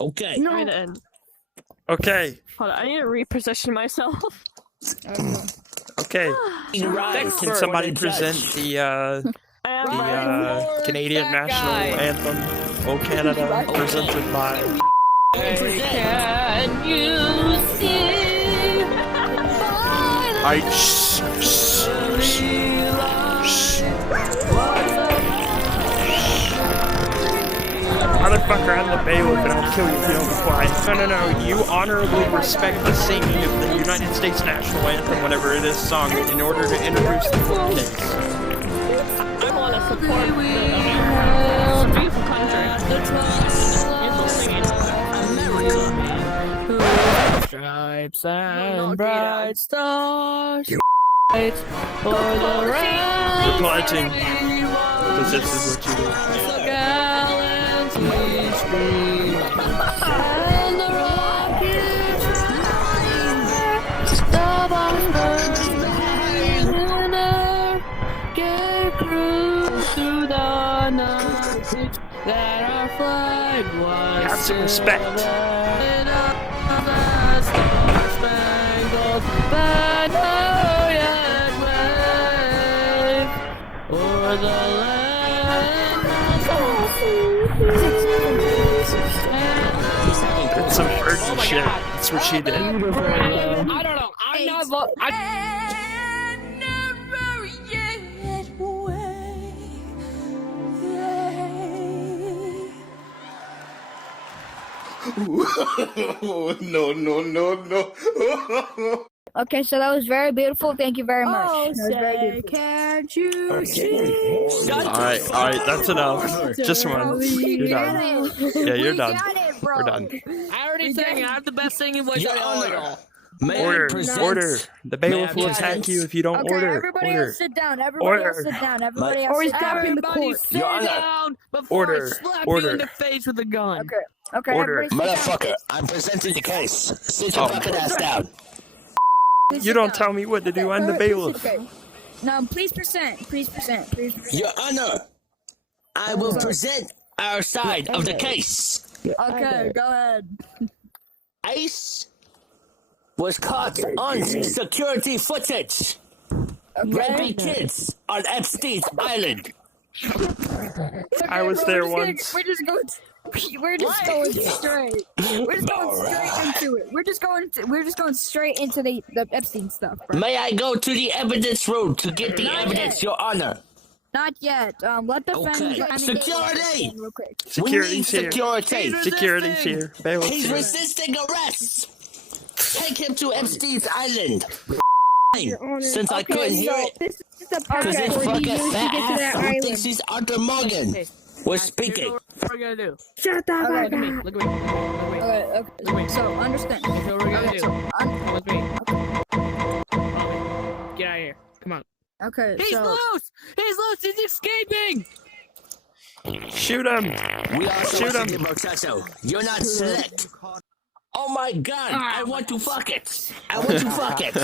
Okay. No. I'm gonna end. Okay. Hold on, I need to reposition myself. Okay. Can somebody present the Canadian national anthem, "O Canada," presented by? Can you see? Motherfucker, I'm the bailiff and I'll kill you if you don't be quiet. No. You honorably respect the singing of the United States national anthem, whatever it is, song, in order to introduce the court case. I want to support it's a beautiful country. Stripes and bright stars. For the We're pledging, because this is what you do. And the rockets stop on the get cruise through the night that our flag was. Have some respect. Star-spangled banner yet wave o'er the land. That's some urgent shit. That's what she did. I don't know. I'm not. No. Okay, so that was very beautiful. Thank you very much. Oh, that was very beautiful. can't you see? Alright, that's enough. Just one. You're done. Yeah, you're done. We're done. I already sang. I have the best singing voice of all. Order. The bailiff will attack you if you don't order. Everybody Order. else sit down. Everybody else sit down. Everybody else sit down. Everybody sit down before I slap you in the face with a gun. Okay. Order. Motherfucker, I'm presenting the case. Sit your fucking ass down. You don't tell me what to do. I'm the bailiff. No, please present. Your Honor, I will present our side of the case. Okay, go ahead. Ace was caught on security footage raping kids on Epstein's Island. I was there once. We're just going straight. We're just going straight into it. We're just going straight into the Epstein stuff, bro. May I go to the evidence room to get the evidence, Your Honor? Not yet. Let the Security! real quick. Security's here. Security! Security's here. Bailiff's He's here. resisting arrest! Take him to Epstein's Island! Since I couldn't hear it, This is the part because this where he fucking used to fat get to that ass who island. thinks he's Arthur Morgan was speaking. What we're gonna do? Shut the fuck Look up. at me. Look at me. Okay. So understand. That's what we're gonna do. Come with me. Get out of here. Come on. Okay. He's loose! He's loose! He's escaping! Shoot him. We also Shoot him. thinking about Tasso. You're not slick. Oh my god, I want to fuck it. I want to fuck it.